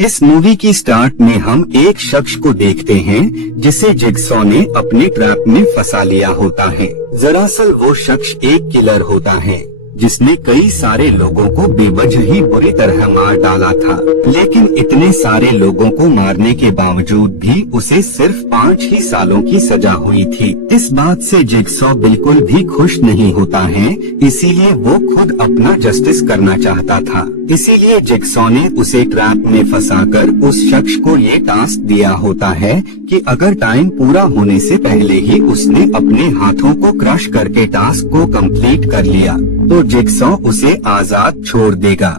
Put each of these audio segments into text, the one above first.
इस मूवी की स्टार्ट में हम एक शख्स को देखते हैं जिसे जिगसॉ ने अपने ट्रैप में फंसा लिया होता है। दरअसल वो शख्स एक किलर होता है जिसने कई सारे लोगों को बेवजह ही बुरी तरह मार डाला था, लेकिन इतने सारे लोगों को मारने के बावजूद भी उसे सिर्फ 5 ही सालों की सजा हुई थी। इस बात से जिगसॉ बिल्कुल भी खुश नहीं होता है, इसीलिए वो खुद अपना जस्टिस करना चाहता था। इसीलिए जिगसॉ ने उसे ट्रैप में फंसाकर उस शख्स को ये टास्क दिया होता है कि अगर टाइम पूरा होने से पहले ही उसने अपने हाथों को क्रश करके टास्क को कंप्लीट कर लिया तो जिगसॉ उसे आजाद छोड़ देगा।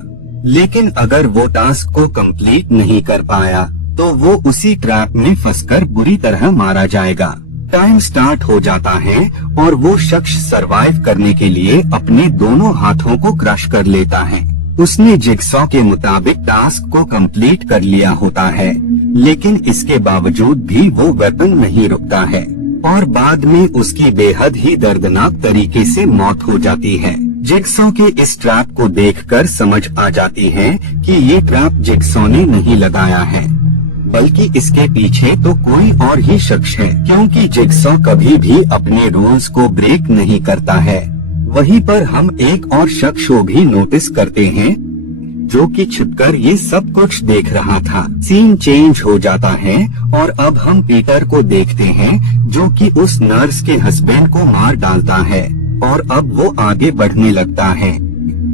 लेकिन अगर वो टास्क को कंप्लीट नहीं कर पाया तो वो उसी ट्रैप में फंसकर बुरी तरह मारा जाएगा। टाइम स्टार्ट हो जाता है और वो शख्स सरवाइव करने के लिए अपने दोनों हाथों को क्रश कर लेता है। उसने जिगसॉ के मुताबिक टास्क को कंप्लीट कर लिया होता है, लेकिन इसके बावजूद भी वो वेपन नहीं रुकता है और बाद में उसकी बेहद ही दर्दनाक तरीके से मौत हो जाती है। जिगसॉ के इस ट्रैप को देखकर समझ आ जाती है कि ये ट्रैप जिगसॉ ने नहीं लगाया है, बल्कि इसके पीछे तो कोई और ही शख्स है, क्योंकि जिगसॉ कभी भी अपने रूल्स को ब्रेक नहीं करता है। वहीं पर हम एक और शख्स को भी नोटिस करते हैं जो कि छिपकर ये सब कुछ देख रहा था। सीन चेंज हो जाता है और अब हम पीटर को देखते हैं जो कि उस नर्स के हस्बैंड को मार डालता है और अब वो आगे बढ़ने लगता है।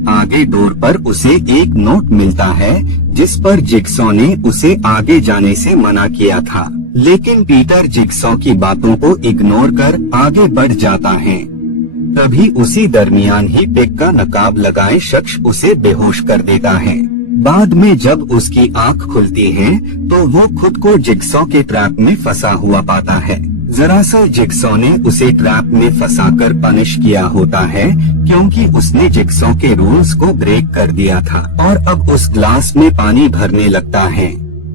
आगे डोर पर उसे एक नोट मिलता है जिस पर जिगसॉ ने उसे आगे जाने से मना किया था, लेकिन पीटर जिगसॉ की बातों को इग्नोर कर आगे बढ़ जाता है। तभी उसी दरमियान ही पिग का नकाब लगाए शख्स उसे बेहोश कर देता है। बाद में जब उसकी आंख खुलती है तो वो खुद को जिगसॉ के ट्रैप में फंसा हुआ पाता है। दरअसल जिगसॉ ने उसे ट्रैप में फंसाकर पनिश किया होता है क्योंकि उसने जिगसॉ के रूल्स को ब्रेक कर दिया था और अब उस ग्लास में पानी भरने लगता है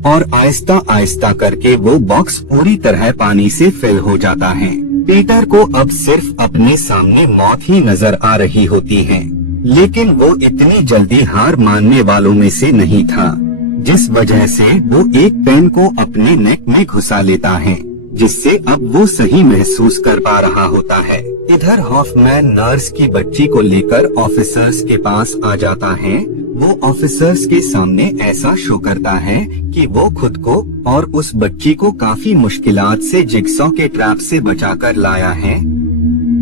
और आहिस्ता आहिस्ता करके वो बॉक्स पूरी तरह पानी से फिल हो जाता है। पीटर को अब सिर्फ अपने सामने मौत ही नजर आ रही होती है, लेकिन वो इतनी जल्दी हार मानने वालों में से नहीं था, जिस वजह से वो एक पेन को अपने नेक में घुसा लेता है, जिससे अब वो सही महसूस कर पा रहा होता है। इधर हॉफमैन नर्स की बच्ची को लेकर ऑफिसर्स के पास आ जाता है। वो ऑफिसर्स के सामने ऐसा शो करता है कि वो खुद को और उस बच्ची को काफी मुश्किलात से जिगसॉ के ट्रैप से बचाकर लाया है,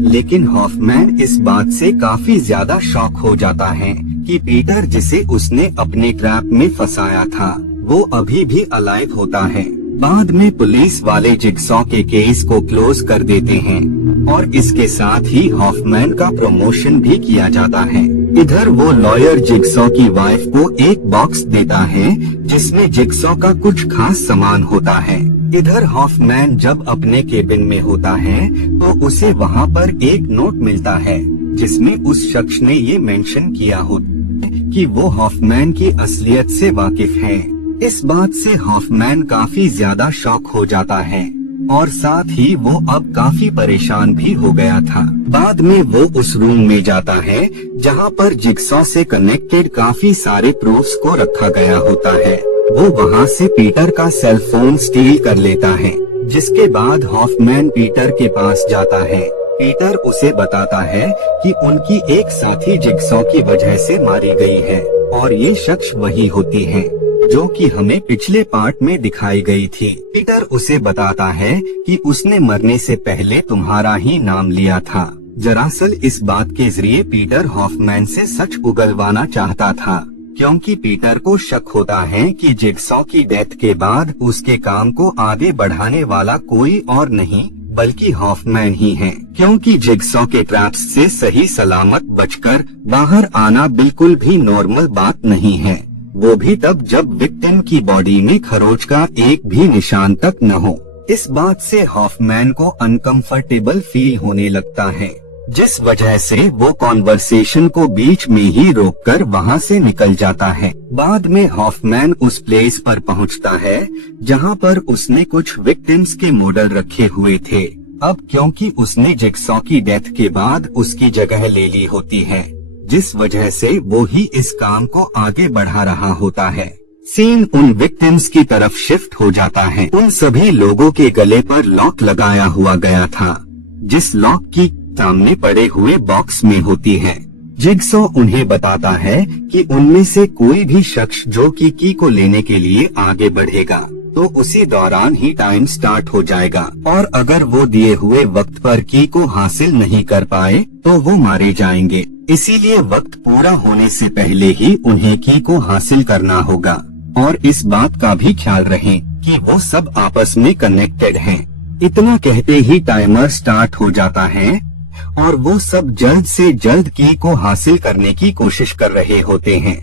लेकिन हॉफमैन इस बात से काफी ज्यादा शॉक हो जाता है कि पीटर जिसे उसने अपने ट्रैप में फंसाया था वो अभी भी अलाइव होता है। बाद में पुलिस वाले जिगसॉ के केस को क्लोज कर देते हैं और इसके साथ ही हॉफमैन का प्रमोशन भी किया जाता है। इधर वो लॉयर जिगसॉ की वाइफ को एक बॉक्स देता है जिसमें जिगसॉ का कुछ खास सामान होता है। इधर हॉफमैन जब अपने केबिन में होता है तो उसे वहाँ पर एक नोट मिलता है जिसमें उस शख्स ने ये मेंशन किया होता है कि वो हॉफमैन की असलियत से वाकिफ है। इस बात से हॉफमैन काफी ज्यादा शॉक हो जाता है और साथ ही वो अब काफी परेशान भी हो गया था। बाद में वो उस रूम में जाता है जहाँ पर जिगसॉ से कनेक्टेड काफी सारे प्रूफ्स को रखा गया होता है। वो वहाँ से पीटर का सेल फोन स्टील कर लेता है, जिसके बाद हॉफमैन पीटर के पास जाता है। पीटर उसे बताता है कि उनकी एक साथी जिगसॉ की वजह से मारी गई है और ये शख्स वही होती है जो कि हमें पिछले पार्ट में दिखाई गई थी। पीटर उसे बताता है कि उसने मरने से पहले तुम्हारा ही नाम लिया था। दरअसल इस बात के जरिए पीटर हॉफमैन से सच उगलवाना चाहता था, क्योंकि पीटर को शक होता है कि जिगसॉ की डेथ के बाद उसके काम को आगे बढ़ाने वाला कोई और नहीं बल्कि हॉफमैन ही है, क्योंकि जिगसॉ के ट्रैप्स से सही सलामत बचकर बाहर आना बिल्कुल भी नॉर्मल बात नहीं है, वो भी तब जब विक्टिम की बॉडी में खरोच का एक भी निशान तक न हो। इस बात से हॉफमैन को अनकंफर्टेबल फील होने लगता है, जिस वजह से वो कॉन्वर्सेशन को बीच में ही रोककर वहाँ से निकल जाता है। बाद में हॉफमैन उस प्लेस पर पहुँचता है जहाँ पर उसने कुछ विक्टिम्स के मॉडल रखे हुए थे। अब क्योंकि उसने जिगसॉ की डेथ के बाद उसकी जगह ले ली होती है, जिस वजह से वो ही इस काम को आगे बढ़ा रहा होता है। सीन उन विक्टिम्स की तरफ शिफ्ट हो जाता है। उन सभी लोगों के गले पर लॉक लगाया हुआ गया था, जिस लॉक की सामने पड़े हुए बॉक्स में होती है। जिगसॉ उन्हें बताता है कि उनमें से कोई भी शख्स जो की को लेने के लिए आगे बढ़ेगा तो उसी दौरान ही टाइम स्टार्ट हो जाएगा, और अगर वो दिए हुए वक्त पर की को हासिल नहीं कर पाए तो वो मारे जाएंगे। इसीलिए वक्त पूरा होने से पहले ही उन्हें की को हासिल करना होगा, और इस बात का भी ख्याल रहे कि वो सब आपस में कनेक्टेड हैं। इतना कहते ही टाइमर स्टार्ट हो जाता है और वो सब जल्द से जल्द की को हासिल करने की कोशिश कर रहे होते हैं।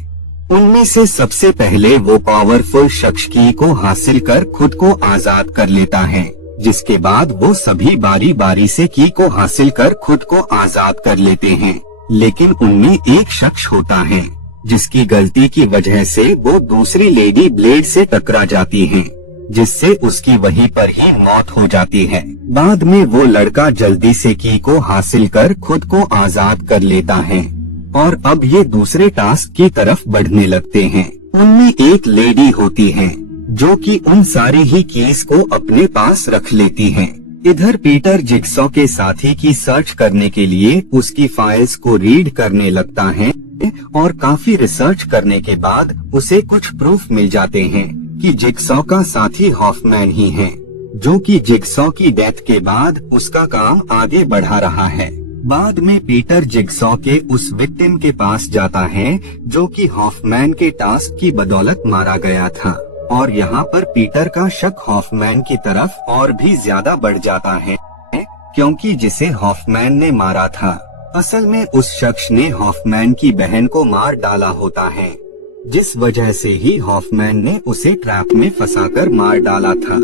उनमें से सबसे पहले वो पावरफुल शख्स की को हासिल कर खुद को आजाद कर लेता है, जिसके बाद वो सभी बारी बारी से की को हासिल कर खुद को आजाद कर लेते हैं। लेकिन उनमें एक शख्स होता है जिसकी गलती की वजह से वो दूसरी लेडी ब्लेड से टकरा जाती है, जिससे उसकी वहीं पर ही मौत हो जाती है। बाद में वो लड़का जल्दी से की को हासिल कर खुद को आजाद कर लेता है और अब ये दूसरे टास्क की तरफ बढ़ने लगते हैं। उनमें एक लेडी होती है जो कि उन सारी ही कीज को अपने पास रख लेती है। इधर पीटर जिगसॉ के साथी की सर्च करने के लिए उसकी फाइल्स को रीड करने लगता है और काफी रिसर्च करने के बाद उसे कुछ प्रूफ मिल जाते हैं कि जिगसॉ का साथी हॉफमैन ही है, जो कि जिगसॉ की डेथ के बाद उसका काम आगे बढ़ा रहा है। बाद में पीटर जिगसॉ के उस विक्टिम के पास जाता है जो कि हॉफमैन के टास्क की बदौलत मारा गया था, और यहाँ पर पीटर का शक हॉफमैन की तरफ और भी ज्यादा बढ़ जाता है, क्योंकि जिसे हॉफमैन ने मारा था असल में उस शख्स ने हॉफमैन की बहन को मार डाला होता है, जिस वजह से ही हॉफमैन ने उसे ट्रैप में फंसाकर मार डाला था।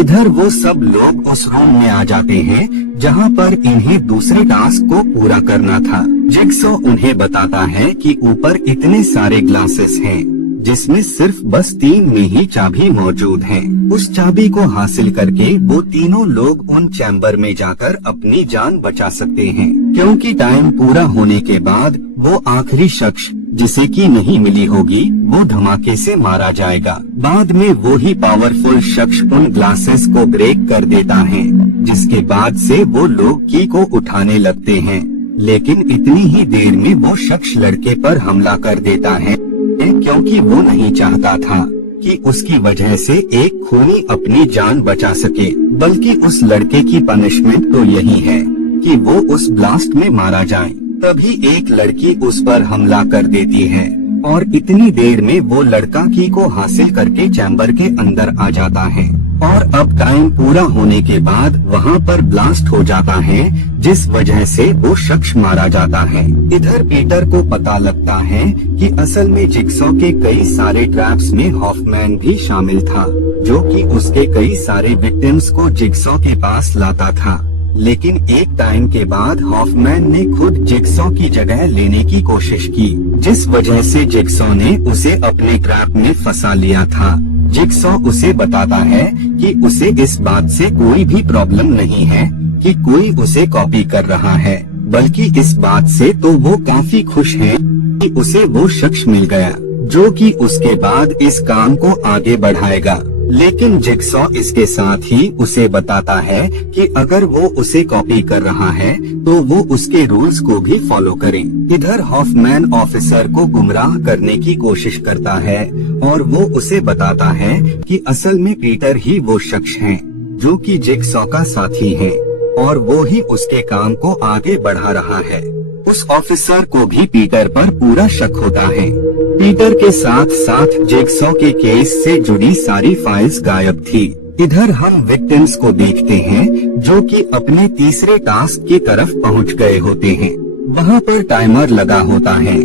इधर वो सब लोग उस रूम में आ जाते हैं जहाँ पर इन्हें दूसरे टास्क को पूरा करना था। जिगसॉ उन्हें बताता है कि ऊपर इतने सारे ग्लासेस हैं, जिसमें सिर्फ बस 3 में ही चाबी मौजूद है। उस चाबी को हासिल करके वो तीनों लोग उन चैम्बर में जाकर अपनी जान बचा सकते हैं, क्योंकि टाइम पूरा होने के बाद वो आखिरी शख्स जिसे की नहीं मिली होगी वो धमाके से मारा जाएगा। बाद में वो ही पावरफुल शख्स उन ग्लासेस को ब्रेक कर देता है, जिसके बाद से वो लोग की को उठाने लगते हैं। लेकिन इतनी ही देर में वो शख्स लड़के पर हमला कर देता है, क्योंकि वो नहीं चाहता था कि उसकी वजह से एक खूनी अपनी जान बचा सके, बल्कि उस लड़के की पनिशमेंट तो यही है कि वो उस ब्लास्ट में मारा जाए। तभी एक लड़की उस पर हमला कर देती है और इतनी देर में वो लड़का की को हासिल करके चैम्बर के अंदर आ जाता है, और अब टाइम पूरा होने के बाद वहाँ पर ब्लास्ट हो जाता है, जिस वजह से वो शख्स मारा जाता है। इधर पीटर को पता लगता है कि असल में जिगसॉ के कई सारे ट्रैप्स में हॉफमैन भी शामिल था, जो कि उसके कई सारे विक्टिम्स को जिगसॉ के पास लाता था। लेकिन एक टाइम के बाद हॉफमैन ने खुद जिगसॉ की जगह लेने की कोशिश की, जिस वजह से जिगसॉ ने उसे अपने ट्रैप में फंसा लिया था। जिगसॉ उसे बताता है कि उसे इस बात से कोई भी प्रॉब्लम नहीं है कि कोई उसे कॉपी कर रहा है, बल्कि इस बात से तो वो काफी खुश है कि उसे वो शख्स मिल गया जो कि उसके बाद इस काम को आगे बढ़ाएगा। लेकिन जिगसॉ इसके साथ ही उसे बताता है कि अगर वो उसे कॉपी कर रहा है तो वो उसके रूल्स को भी फॉलो करे। इधर हॉफमैन ऑफिसर को गुमराह करने की कोशिश करता है और वो उसे बताता है कि असल में पीटर ही वो शख्स है जो कि जिगसॉ का साथी है और वो ही उसके काम को आगे बढ़ा रहा है। उस ऑफिसर को भी पीटर पर पूरा शक होता है। पीटर के साथ साथ जिगसॉ के केस से जुड़ी सारी फाइल्स गायब थी। इधर हम विक्टिम्स को देखते हैं जो कि अपने तीसरे टास्क की तरफ पहुंच गए होते हैं। वहां पर टाइमर लगा होता है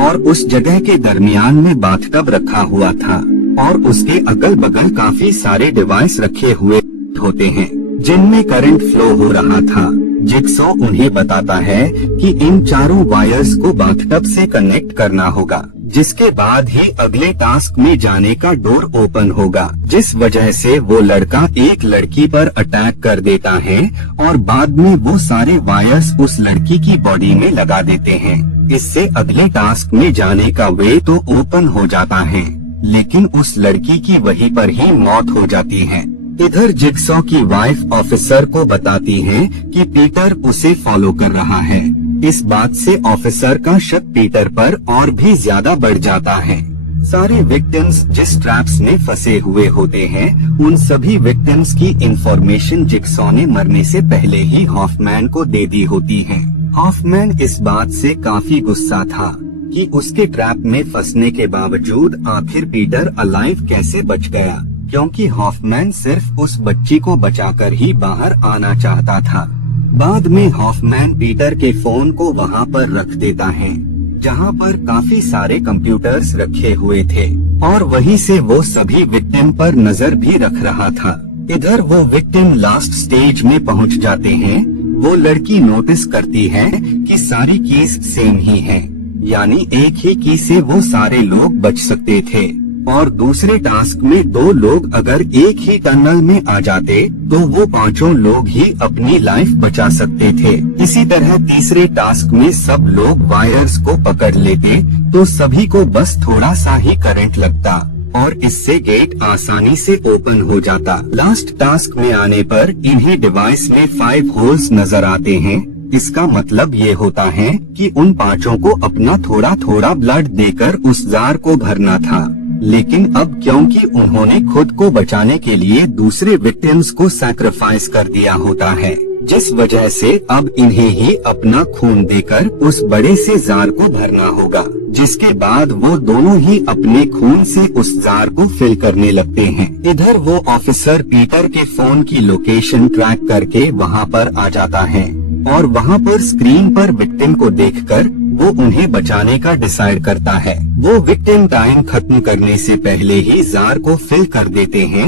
और उस जगह के दरमियान में बाथटब रखा हुआ था और उसके अगल बगल काफी सारे डिवाइस रखे हुए होते हैं जिनमें करंट फ्लो हो रहा था। जिगसॉ उन्हें बताता है कि इन चारों वायर्स को बाथटब से कनेक्ट करना होगा, जिसके बाद ही अगले टास्क में जाने का डोर ओपन होगा, जिस वजह से वो लड़का एक लड़की पर अटैक कर देता है और बाद में वो सारे वायर्स उस लड़की की बॉडी में लगा देते हैं। इससे अगले टास्क में जाने का वे तो ओपन हो जाता है, लेकिन उस लड़की की वहीं पर ही मौत हो जाती है। इधर जिगसॉ की वाइफ ऑफिसर को बताती है कि पीटर उसे फॉलो कर रहा है। इस बात से ऑफिसर का शक पीटर पर और भी ज्यादा बढ़ जाता है। सारे विक्टिम्स जिस ट्रैप्स में फंसे हुए होते हैं, उन सभी विक्टिम्स की इंफॉर्मेशन जिगसॉ ने मरने से पहले ही हॉफमैन को दे दी होती है। हॉफमैन इस बात से काफी गुस्सा था कि उसके ट्रैप में फंसने के बावजूद आखिर पीटर अलाइव कैसे बच गया, क्योंकि हॉफमैन सिर्फ उस बच्ची को बचाकर ही बाहर आना चाहता था। बाद में हॉफमैन पीटर के फोन को वहां पर रख देता है जहां पर काफी सारे कंप्यूटर्स रखे हुए थे, और वहीं से वो सभी विक्टिम पर नजर भी रख रहा था। इधर वो विक्टिम लास्ट स्टेज में पहुंच जाते हैं। वो लड़की नोटिस करती है कि सारी कीज सेम ही है, यानी एक ही की से वो सारे लोग बच सकते थे, और दूसरे टास्क में 2 लोग अगर एक ही टनल में आ जाते तो वो 5 लोग ही अपनी लाइफ बचा सकते थे। इसी तरह तीसरे टास्क में सब लोग वायर्स को पकड़ लेते तो सभी को बस थोड़ा सा ही करंट लगता और इससे गेट आसानी से ओपन हो जाता। लास्ट टास्क में आने पर इन्हीं डिवाइस में 5 होल्स नजर आते हैं। इसका मतलब ये होता है कि उन 5 को अपना थोड़ा थोड़ा ब्लड देकर उस जार को भरना था, लेकिन अब क्योंकि उन्होंने खुद को बचाने के लिए दूसरे विक्टिम्स को सैक्रिफाइस कर दिया होता है, जिस वजह से अब इन्हें ही अपना खून देकर उस बड़े से जार को भरना होगा, जिसके बाद वो दोनों ही अपने खून से उस जार को फिल करने लगते हैं। इधर वो ऑफिसर पीटर के फोन की लोकेशन ट्रैक करके वहाँ पर आ जाता है और वहाँ पर स्क्रीन पर विक्टिम को देखकर वो उन्हें बचाने का डिसाइड करता है। वो विक्टिम टाइम खत्म करने से पहले ही जार को फिल कर देते हैं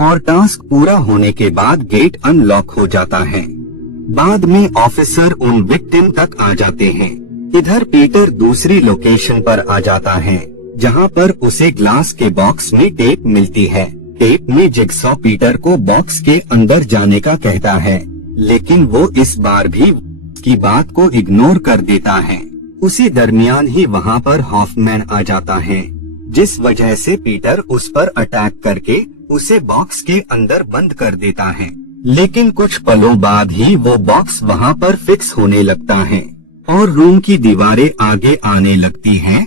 और टास्क पूरा होने के बाद गेट अनलॉक हो जाता है। बाद में ऑफिसर उन विक्टिम तक आ जाते हैं। इधर पीटर दूसरी लोकेशन पर आ जाता है जहां पर उसे ग्लास के बॉक्स में टेप मिलती है। टेप में जिगसॉ पीटर को बॉक्स के अंदर जाने का कहता है, लेकिन वो इस बार भी की बात को इग्नोर कर देता है। उसी दरमियान ही वहाँ पर हॉफमैन आ जाता है, जिस वजह से पीटर उस पर अटैक करके उसे बॉक्स के अंदर बंद कर देता है। लेकिन कुछ पलों बाद ही वो बॉक्स वहाँ पर फिक्स होने लगता है और रूम की दीवारें आगे आने लगती हैं,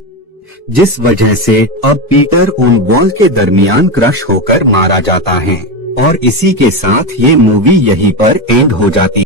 जिस वजह से अब पीटर उन वॉल के दरमियान क्रश होकर मारा जाता है। और इसी के साथ ये मूवी यहीं पर एंड हो जाती है।